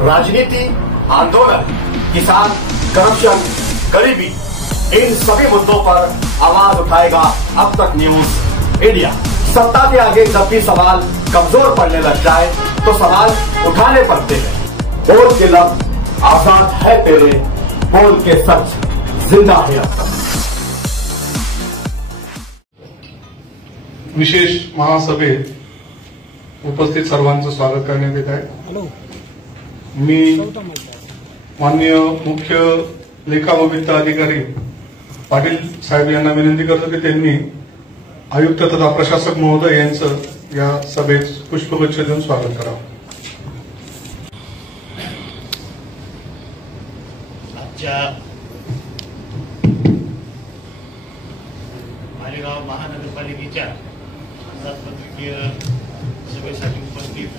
राजनीति, आंदोलन, किसान, करप्शन, गरीबी, इन सभी मुद्दों पर आवाज उठाएगा अब तक न्यूज इंडिया। सत्ता के आगे जब भी सवाल कमजोर पड़ने लग जाए तो सवाल उठाने पड़ते हैं। बोल के लफ्ज आजाद है तेरे, बोल के सच जिंदा है अब तक। विशेष महासभेत उपस्थित सर्वांचं स्वागत करण्यात येत आहे। मी माननीय मुख्य लेखा व वित्त अधिकारी पाटील साहेब यांना विनंती करतो की त्यांनी आयुक्त तथा प्रशासक महोदय यांचं या सभेत पुष्पगुच्छ देऊन स्वागत करावं। आजच्या मालेगाव महानगरपालिकेच्या अंदाजपत्रकीय सभेसाठी उपस्थित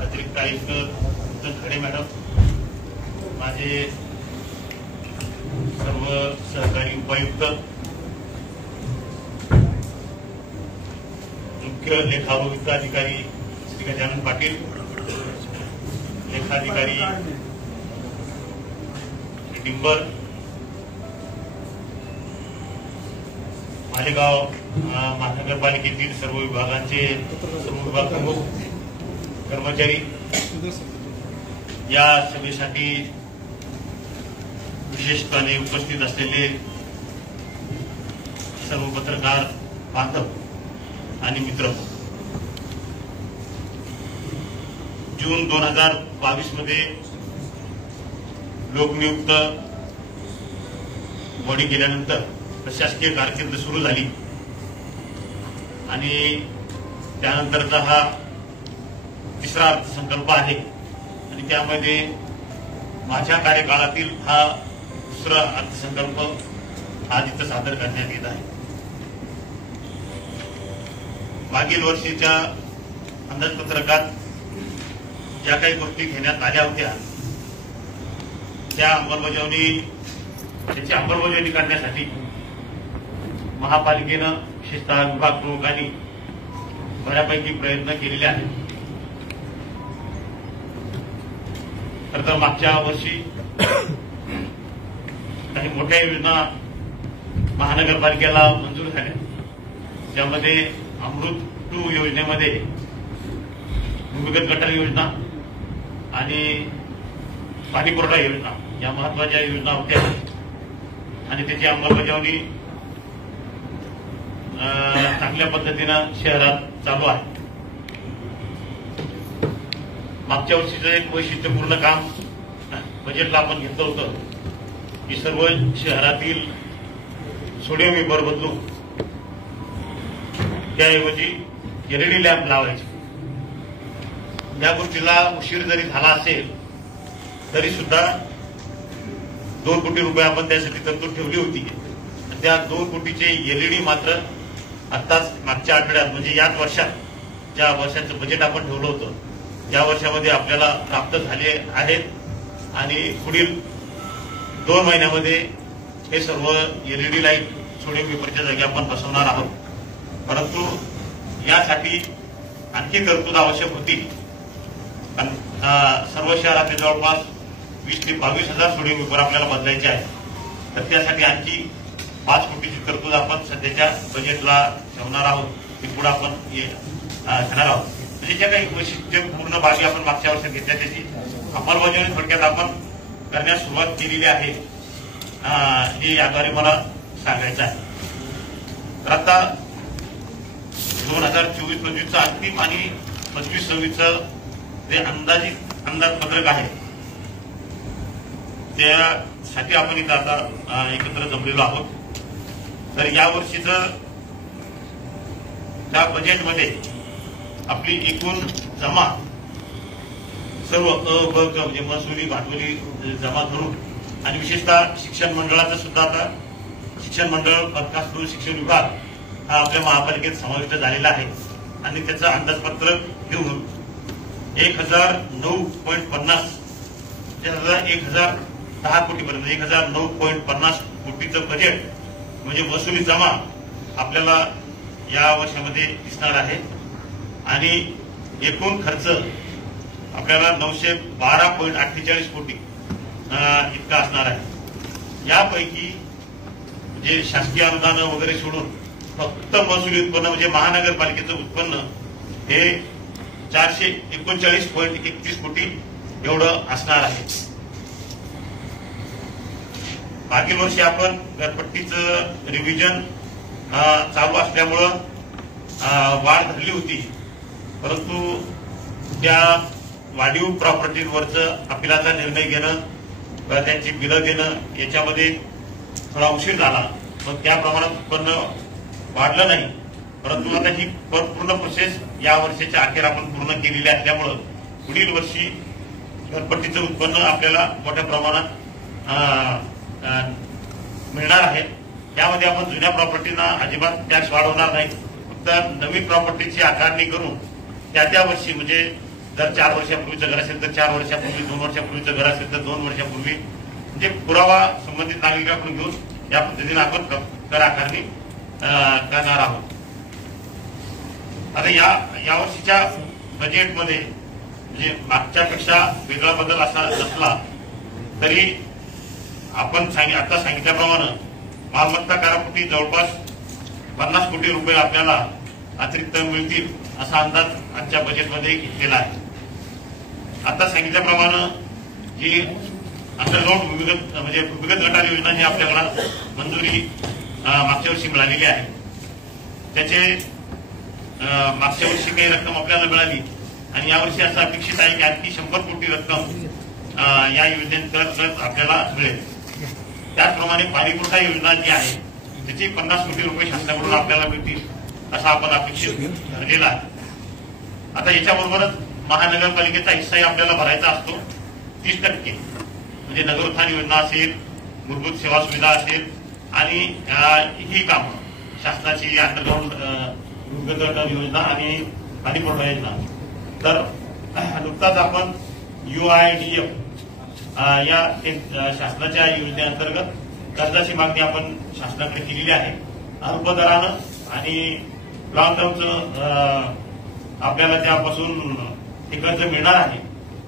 अतिरिक्त आयुक्त खडे मॅडम, माझे सर्व सहकारी उपायुक्त, मुख्य लेखा व वित्त अधिकारी श्री गजानन पाटील, लेखाधिकारी डिंबर, मालेगाव महानगरपालिकेतील सर्व विभागांचे विभाग प्रमुख, कर्मचारी, या सभेसाठी विशेषपणे उपस्थित असलेले सर्व पत्रकार बांधव आणि मित्र, जून 2022 मध्ये लोकनियुक्त बॉडी गेल्यानंतर प्रशासकीय कारकीर्द सुरू झाली आणि त्यानंतरचा हा तिसरा अर्थसंकल्प आहे आणि त्यामध्ये माझ्या कार्यकाळातील हा दुसरा अर्थसंकल्प आज इथं सादर करण्यात येत आहे। मागील वर्षीच्या अंदाजपत्रकात ज्या काही गोष्टी घेण्यात आल्या होत्या त्याची अंमलबजावणी करण्यासाठी महापालिकेनं विशेषतः विभाग प्रमुखांनी बऱ्यापैकी प्रयत्न केलेले आहेत। तर मागच्या वर्षी काही मोठ्या योजना महानगरपालिकेला मंजूर झाल्या, ज्यामध्ये अमृत 2 योजनेमध्ये भूमिगत गटार योजना आणि पाणीपुरवठा योजना या महत्वाच्या योजना होत्या आणि त्याची अंमलबजावणी चांगल्या पद्धतीनं शहरात चालू आहे। मागच्या वर्षीचं एक वैशिष्ट्यपूर्ण काम बजेटला आपण घेतलं होतं की सर्व शहरातील सोडियम वेपर बदलून त्याऐवजी LED लॅम्प लावायचे। या गोष्टीला उशीर जरी झाला असेल तरी सुद्धा 2 कोटी रुपये आपण त्यासाठी तरतूद ठेवली होती। त्या 2 कोटीचे LED मात्र आत्ताच मागच्या आठवड्यात म्हणजे याच वर्षात ज्या वर्षाचं बजेट आपण ठेवलं होतं या वर्षामध्ये आपल्याला प्राप्त झाले आहेत आणि पुढील 2 महिन्यामध्ये हे सर्व LED लाईट सोडियम वेपरच्या जागी आपण बसवणार आहोत। परंतु यासाठी आणखी तरतूद आवश्यक होती, कारण सर्व शहरातील जवळपास 20 ते 22 हजार सोडियम वेपर आपल्याला बदलायचे आहे। तर त्यासाठी आणखी 5 कोटीची तरतूद आपण सध्याच्या बजेटला ठेवणार आहोत, ती पुढे आपण घेणार आहोत। म्हणजे ज्या काही वैशिष्ट्यपूर्ण बाबी आपण मागच्या वर्षात घेतल्या त्याची अंमलबजावणी थोडक्यात आपण करण्यास सुरुवात केलेली आहे, हे याद्वारे मला सांगायचं आहे। तर आता 2024-25 अंतिम आणि 25-26 जे अंदाजपत्रक आहे त्यासाठी आपण इथं आता एकत्र जमलेलो आहोत। तर या वर्षीचं त्या बजेटमध्ये आपली एकूण जमा सर्व ब क म्हणजे महसुली भांडवली जमा करून आणि विशेषतः शिक्षण मंडळाचं सुद्धा आता शिक्षण मंडळ बरखास्त करून शिक्षण विभाग हा आपल्या महापालिकेत समाविष्ट झालेला आहे आणि त्याचं अंदाजपत्रक घेऊन 1009.50 1010 कोटीपर्यंत 1009.50 कोटीचं बजेट म्हणजे महसुली जमा आपल्याला या वर्षामध्ये दिसणार आहे आणि एकूण खर्च आपल्याला 912.48 कोटी इतका असणार आहे। यापैकी जे शासकीय अनुदान वगैरे सोडून फक्त महसुली उत्पन्न म्हणजे महानगरपालिकेचं उत्पन्न हे 439.31 कोटी एवढं असणार आहे। मागील वर्षी आपण घरपट्टीचं रिव्हिजन चालू असल्यामुळं वाढ धरली होती, परंतु त्या वाढीव प्रॉपर्टीवरचं अपिलाचा निर्णय घेणं व त्यांची बिलं देणं याच्यामध्ये थोडा उशीर झाला, पण त्या प्रमाणात उत्पन्न वाढलं नाही। परंतु आता ही पूर्ण प्रोसेस या वर्षाच्या अखेर आपण पूर्ण केलेली असल्यामुळं पुढील वर्षी घरपट्टीचं उत्पन्न आपल्याला मोठ्या प्रमाणात मिळणार आहे। त्यामध्ये आपण जुन्या प्रॉपर्टीना अजिबात टॅक्स वाढवणार नाही, फक्त नवीन प्रॉपर्टीची आकारणी करून त्या वर्षी म्हणजे जर 4 वर्षापूर्वीचं घर असेल तर 4 वर्षापूर्वी, 2 वर्षापूर्वीचं घर असेल तर 2 वर्षापूर्वी म्हणजे पुरावा संबंधित नागरिकांकडून घेऊन या पद्धतीने आपण कर आकारणी करणार आहोत। आता या वर्षीच्या बजेटमध्ये म्हणजे मागच्यापेक्षा वेगळा बदल असा नसला तरी आपण आता सांगितल्याप्रमाणे मालमत्ता करापोटी जवळपास 50 कोटी रुपये आपल्याला अतिरिक्त मिळतील असा अंदाज आजच्या बजेटमध्ये घेतलेला आहे। आता सांगितल्याप्रमाणे जी अंडरग्राउंड म्हणजे भूमिगत गटार योजना जी आपल्याला मंजुरी मागच्या वर्षी मिळालेली आहे, त्याचे मागच्या वर्षी काही रक्कम आपल्याला मिळाली आणि यावर्षी असं अपेक्षित आहे की आणखी 100 कोटी रक्कम या योजनेअंतर्गत आपल्याला मिळेल। त्याचप्रमाणे पाणीपुरवठा योजना जी आहे त्याची 50 कोटी रुपये शासनाकडून आपल्याला मिळतील असा आपण अपेक्षित धरलेला आहे। आता याच्याबरोबरच महानगरपालिकेचा हिस्साही आपल्याला भरायचा असतो 30%, म्हणजे नगरोत्थान योजना असेल, मूलभूत सेवा सुविधा असेल आणि ही कामं शासनाची अंडरग्राउंड भूमिगत गटार योजना आणि पाणीपुरवठा योजना। तर नुकताच आपण UIDF या शासनाच्या योजनेअंतर्गत कर्जाची मागणी आपण शासनाकडे केलेली आहे अल्प दरानं आणि लॉंग टर्मचं आपल्याला त्यापासून हे कर्ज मिळणार आहे।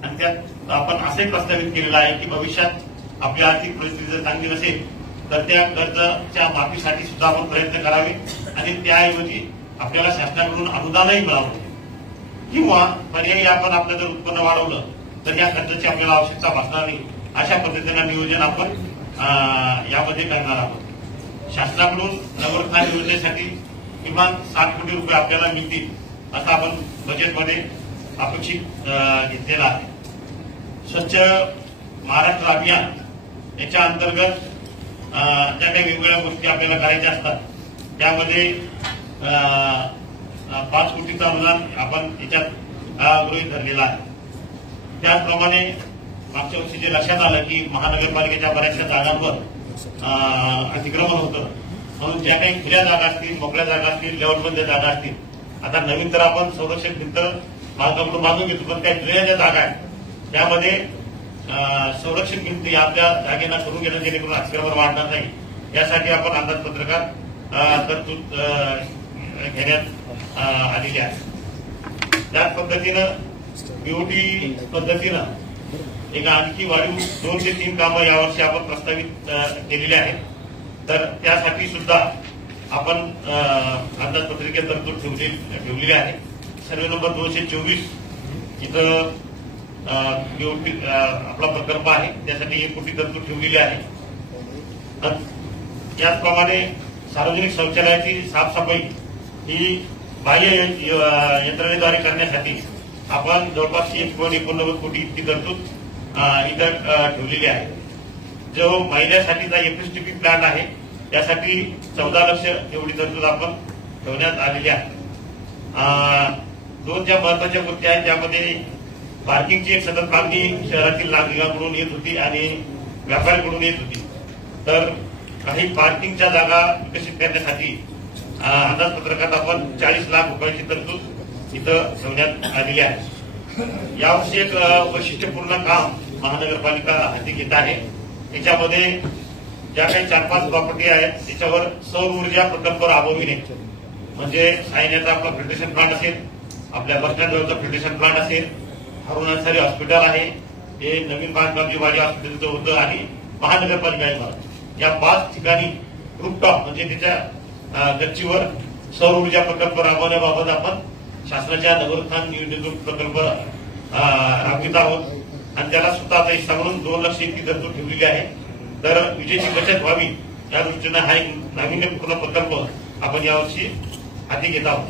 आणि त्यात आपण असे प्रस्तावित केलेलं आहे की भविष्यात आपली आर्थिक परिस्थिती जर चांगली नसेल तर त्या कर्जाच्या माफीसाठी सुद्धा आपण प्रयत्न करावे आणि त्याऐवजी आपल्याला शासनाकडून अनुदानही मिळावं किंवा पर्यायी आपण आपलं जर उत्पन्न वाढवलं तर या कर्जाची आपल्याला आवश्यकता भासणार नाही, अशा पद्धतीनं नियोजन आपण यामध्ये करणार आहोत। शासनाकडून नगरोत्थान योजनेसाठी किमान 60 कोटी रुपये आपल्याला मिळतील असं आपण बजेटमध्ये अपेक्षित घेतलेला आहे। स्वच्छ महाराष्ट्र अभियान याच्या अंतर्गत ज्या काही वेगवेगळ्या गोष्टी आपल्याला करायच्या असतात त्यामध्ये 5 कोटीचं अनुदान आपण याच्यात गृहीत धरलेलं आहे। त्याचप्रमाणे मागच्या वर्षी जे लक्षात आलं की महानगरपालिकेच्या बऱ्याचशा जागांवर अतिक्रमण होतं, म्हणून ज्या काही खुल्या जागा असतील, मोकळ्या जागा असतील, लेवलबंद जागा असतील, आता नवीन तर आपण संरक्षण भिंत मार्गाकडून बांधून घेतो, पण त्या जुन्या ज्या जागा आहेत त्यामध्ये संरक्षण भिंत आपल्या जागेला करून घेणं जेणेकरून अतिक्रमण वाढणार नाही यासाठी आपण अंदाजपत्रकात तरतूद घेण्यात आलेली आहे। त्याच पद्धतीनं बीओटी पद्धतीनं एक आणखी वाढीव 2 ते 3 कामं यावर्षी आपण प्रस्तावित केलेली आहेत, तर त्यासाठी सुद्धा आपण अंदाजपत्रिकेत तरतूद ठेवलेली आहे। सर्वे नंबर 224 इथं बीओटी आपला प्रकल्प आहे, त्यासाठी 1 कोटी तरतूद ठेवलेली आहे। त्याचप्रमाणे सार्वजनिक शौचालयाची साफसफाई ही बाह्य यंत्रणेद्वारे करण्यासाठी आपण जवळपास 1.89 कोटी इतकी तरतूद इथं ठेवलेली आहे। जो महिन्यासाठीचा FSTP प्लॅन आहे त्यासाठी 14 लक्ष एवढी तरतूद आपण ठेवण्यात आलेली आहे। 2 ज्या महत्वाच्या गोष्टी आहेत त्यामध्ये पार्किंगची एक सतत मागणी शहरातील नागरिकांकडून येत होती आणि व्यापाऱ्यांकडून येत होती, तर काही पार्किंगच्या जागा विकसित करण्यासाठी अंदाजपत्रकात आपण 40 लाख रुपयाची तरतूद इथं ठेवण्यात आलेली आहे। यावर्षी एक वैशिष्ट्यपूर्ण काम महानगरपालिका हाती घेत आहे। याच्यामध्ये ज्या काही 4-5 प्रॉपर्टी आहेत त्याच्यावर सौर ऊर्जा प्रकल्प राबविणे, म्हणजे सायन्याचा आपला फिल्ट्रेशन प्लांट असेल आपल्या बस स्टँडवरचं फिल्ट्रेशन प्लांट असेल, हारून अन्सारी हॉस्पिटल आहे, हे नवीन बांधकामची वाडी हॉस्पिटलचं होतं आणि महानगरपालिका इमारत, या 5 ठिकाणी रूफटॉप म्हणजे त्याच्या गच्चीवर सौर ऊर्जा प्रकल्प राबवण्याबाबत आपण शासनाच्या नगरोत्थान योजनेतून प्रकल्प राबवित आहोत आणि त्याला सुद्धा आता हिस्सा म्हणून 2 लाख इतकी तरतूद ठेवलेली आहे. तर विजेची बचत व्हावी या दृष्टीनं हा एक नाविन्यपूर्ण प्रकल्प आपण यावर्षी हाती घेत आहोत.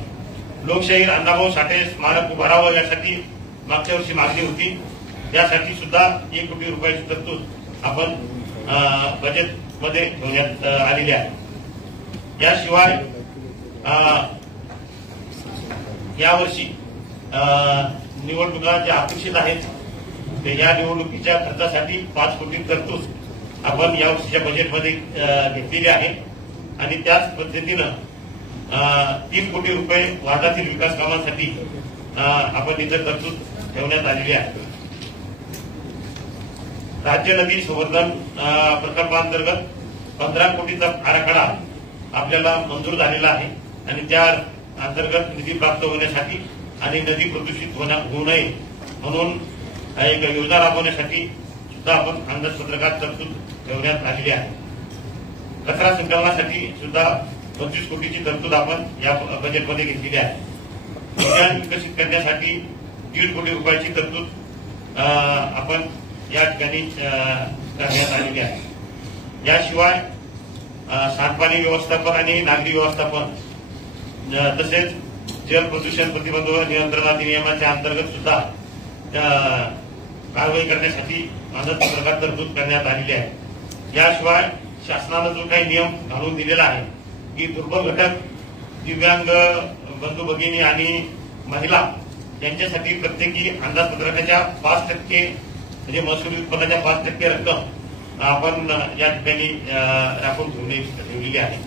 लोकशाहीर अण्णाभाऊ साठे स्मारक उभारावं यासाठी मागच्या वर्षी मागणी होती, त्यासाठी सुद्धा 1 कोटी रुपयाची तरतूद आपण बजेटमध्ये ठेवण्यात आलेली आहे. याशिवाय यावर्षी निवडणुका ज्या अपेक्षित आहेत ते या निवडणुकीच्या खर्चासाठी 5 कोटी तरतूद आपण यावर्षीच्या बजेटमध्ये घेतलेली आहे आणि त्याच पद्धतीनं 3 कोटी रुपये वार्डातील विकास कामांसाठी आपण इथं तरतूद ठेवण्यात आलेली आहे. राज्य नदी संवर्धन प्रकल्पांतर्गत 15 कोटीचा आराखडा आपल्याला मंजूर झालेला आहे आणि त्या अंतर्गत निधी प्राप्त होण्यासाठी आणि नदी प्रदूषित होऊ नये म्हणून एक योजना राबवण्यासाठी सुद्धा आपण अंदाजपत्रकात तरतूद ठेवण्यात आलेली आहे. कचरा संकलनासाठी सुद्धा 25 कोटीची तरतूद आपण या बजेटमध्ये घेतलेली आहे. उद्यान विकसित करण्यासाठी 1.5 कोटी रुपयाची तरतूद आपण या ठिकाणी करण्यात आलेली आहे. याशिवाय सांडपाणी व्यवस्थापन आणि नागरी व्यवस्थापन तसेच जल प्रदूषण प्रतिबंध नियंत्रण अधिनियमाच्या अंतर्गत सुद्धा कारवाई करण्यासाठी अंदाजपत्रकात तरतूद करण्यात आलेली आहे. याशिवाय शासनानं जो काही नियम घालून दिलेला आहे की दुर्बल घटक, दिव्यांग बंधू भगिनी आणि महिला यांच्यासाठी प्रत्येकी अंदाजपत्रकाच्या 5% म्हणजे महसुली उत्पन्नाच्या 5% रक्कम आपण या ठिकाणी राखून ठेवलेली आहे.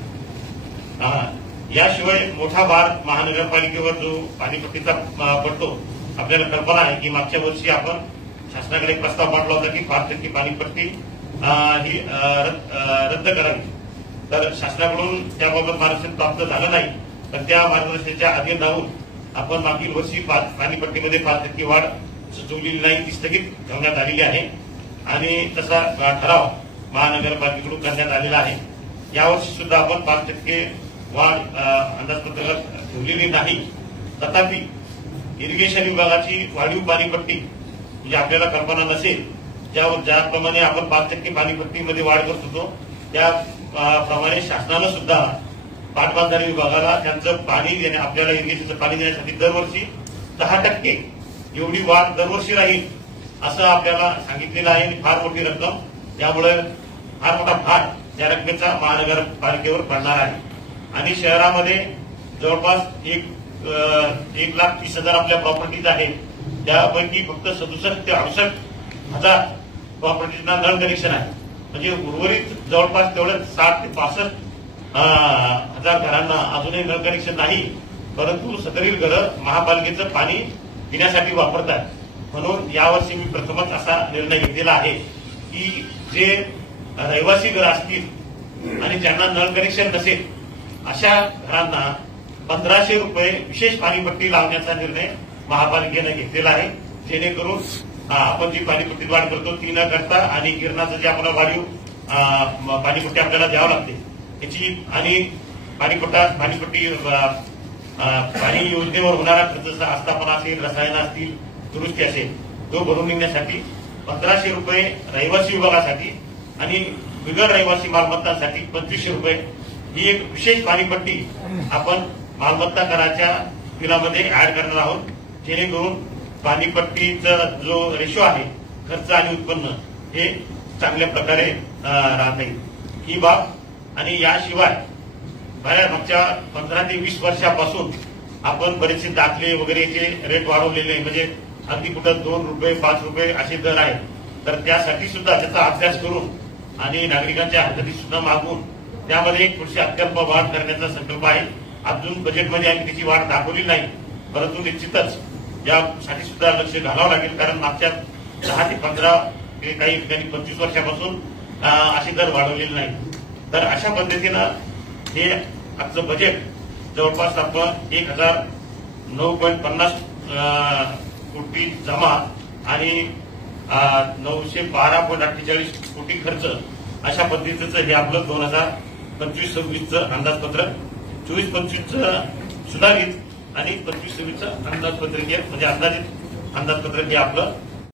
याशिवाय मोठा भार महानगरपालिकेवर जो पाणीपट्टीचा पडतो, आपल्याला कल्पना आहे की मागच्या वर्षी आपण शासनाकडे प्रस्ताव पाठवला होता की 5% पाणीपट्टी ही रद्द करावी. तर शासनाकडून त्याबाबत मार्गदर्शन प्राप्त झालं नाही, तर त्या मार्गदर्शनाच्या अधीन राहून आपण मागील वर्षी पाणीपट्टीमध्ये 5% वाढ सुचवलेली नाही, ती स्थगित ठेवण्यात आलेली आहे आणि तसा ठराव महानगरपालिकेकडून करण्यात आलेला आहे. यावर्षी सुद्धा आपण 5% वाढ अंदाजपत्रकात ठेवलेली नाही. तथापि इरिगेशन विभागाची वाढीव पाणीपट्टी म्हणजे आपल्याला कल्पना नसेल, ज्याप्रमाणे आपण 5% पाणीपट्टीमध्ये वाढ करत होतो त्याप्रमाणे शासनानं सुद्धा पाटबंधारे विभागाला त्यांचं पाणी आपल्याला इरिगेशनचं पाणी देण्यासाठी दरवर्षी 10% एवढी वाढ दरवर्षी राहील असं आपल्याला सांगितलेलं आहे आणि फार मोठी रक्कम, त्यामुळे फार मोठा भार त्या रकमेचा महानगरपालिकेवर पडणार आहे. आणि शहरामध्ये जवळपास 1,30,000 आपल्या प्रॉपर्टीज आहेत, त्यापैकी फक्त 67 ते 68,000 प्रॉपर्टीजना नळ कनेक्शन आहे. म्हणजे उर्वरित जवळपास तेवढे 60 ते 65,000 घरांना अजूनही नळ कनेक्शन नाही, परंतु सदरील घरं महापालिकेचं पाणी पिण्यासाठी वापरतात. म्हणून यावर्षी मी प्रथमच असा निर्णय घेतलेला आहे की जे रहिवासी घरं असतील आणि ज्यांना नळ कनेक्शन नसेल अशा घरांना 1,500 रुपये विशेष पाणीपट्टी लावण्याचा निर्णय महापालिकेनं घेतलेला आहे, जेणेकरून आपण जी पाणीपट्टी वाढ करतो ती न करता आणि गिरणाचं जे आपल्याला वाढीव पाणीपट्टी आपल्याला द्यावं लागते त्याची आणि पाणीपट्टी पाणी योजनेवर होणारा खर्च आस्थापना असेल, रसायनं असतील, दुरुस्ती असेल, तो भरून निघण्यासाठी 1,500 रुपये रहिवासी विभागासाठी आणि बिगर रहिवासी मालमत्तांसाठी 2,500 रुपये ही एक विशेष पाणीपट्टी आपण मालमत्ता कराच्या बिलामध्ये ऍड करणार आहोत, जेणेकरून पाणीपट्टीचा जो रेशो आहे खर्च आणि उत्पन्न हे चांगल्या प्रकारे राहता येईल ही बाब. आणि याशिवाय मागच्या 15 ते 20 वर्षापासून आपण बरेचसे दाखले वगैरेचे रेट वाढवलेले, म्हणजे अगदी कुठं 2 रुपये 5 रुपये असे दर आहेत. तर त्यासाठी सुद्धा त्याचा अभ्यास करून आणि नागरिकांच्या हातात सुद्धा मागून त्यामध्ये एक थोडीशी अत्यल्प वाढ करण्याचा संकल्प आहे. अजून बजेटमध्ये आम्ही त्याची वाढ दाखवली नाही, परंतु निश्चितच यासाठी सुद्धा लक्ष घालावं लागेल, कारण मागच्या 10 ते 15 काही ठिकाणी 25 वर्षापासून असे दर वाढवलेले नाही. तर अशा पद्धतीनं हे आजचं बजेट जवळपास आपण 9.50 कोटी जमा आणि 912.48 कोटी खर्च अशा पद्धतीचं हे आपलं 2025-26चं अंदाजपत्रक, 24-25चं सुधारित आणि 25-26चं अंदाजपत्रकीय म्हणजे अंदाजित अंदाजपत्रक हे आपलं